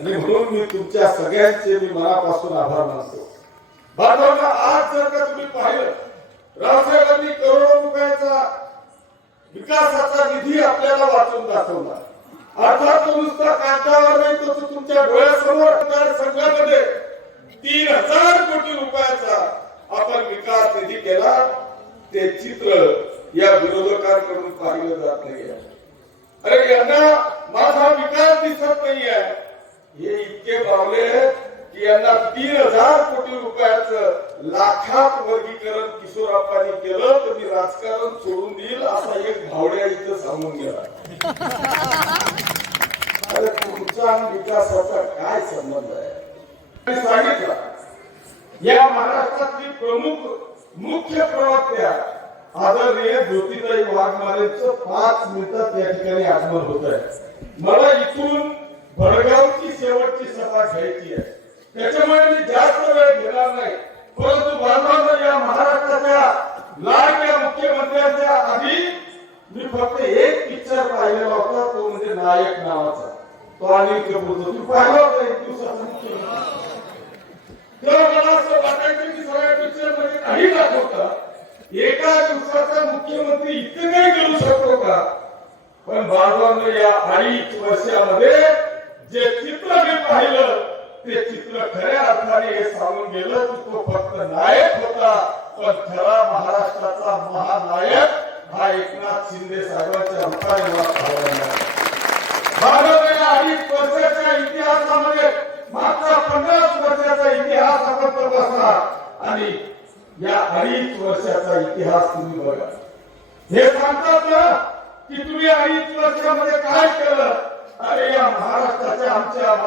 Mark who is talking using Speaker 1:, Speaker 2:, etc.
Speaker 1: आणि म्हणून मी तुमच्या सगळ्यांचे मी मनापासून आभार मानतो. बांधवांना आज जर का तुम्ही पाहिलं रावसाहेबांनी करोडो रुपयाचा विकासाचा निधी आपल्याला वाचून दाखवला. अर्थात तो नुसता कागदावर नाही तो तुमच्या डोळ्यासमोर मतदार संघामध्ये तीन हजार कोटी रुपयाचा आपण विकास निधी केला. ते चित्र या विरोधकांकडून पाहिलं जात नाही अरे यांना माझा विकास दिसत नाहीये. हे इतके भावले आहेत की यांना तीन हजार कोटी रुपयाचं लाखात वर्गीकरण किशोरप्पांनी केलं तर मी राजकारण सोडून देईल असा एक भावड्या इथं सांगून गेला. अरे तुमचा आणि विकासाचा काय संबंध आहे? सांगितलं या महाराष्ट्रातली प्रमुख मुख्य प्रवक्त्या आदरणीय ज्योतिताई वाघमारेच पाच मिनिटात या ठिकाणी आगमन होत आहे मला इथून भडगावची शेवटची सभा घ्यायची आहे. त्याच्यामुळे मी जास्त वेळ घेणार नाही. परंतु बांधवांना या महाराष्ट्राच्या लाडक्या मुख्यमंत्र्यांच्या आधी मी फक्त एक पिक्चर पाहिलेला होता तो म्हणजे नायक नावाचा. तो अनिल कपूरचा तुम्ही पाहिला होता एक दिवसाचा मुख्यमंत्री तेव्हा मला असं वाटायचं की सगळ्या पिक्चरमध्ये काही दाखवता एका दिवसाचा मुख्यमंत्री इतकं काही करू शकतो का? पण बांधवांना या अडीच वर्षामध्ये जे चित्र मी पाहिलं ते चित्र खऱ्या अर्थाने हे सांगून गेलं की तो फक्त नायक होता पण खरा महाराष्ट्राचा महानायक हा एकनाथ शिंदे साहेबांच्या रूपाने मला वर्षाच्या इतिहासामध्ये मागचा पन्नास वर्षाचा इतिहास आपण तपासला आणि या अडीच वर्षाचा इतिहास तुम्ही बघा. हे सांगतात ना की तुम्ही अडीच वर्षामध्ये काय केलं? अरे या महाराष्ट्राच्या आमच्या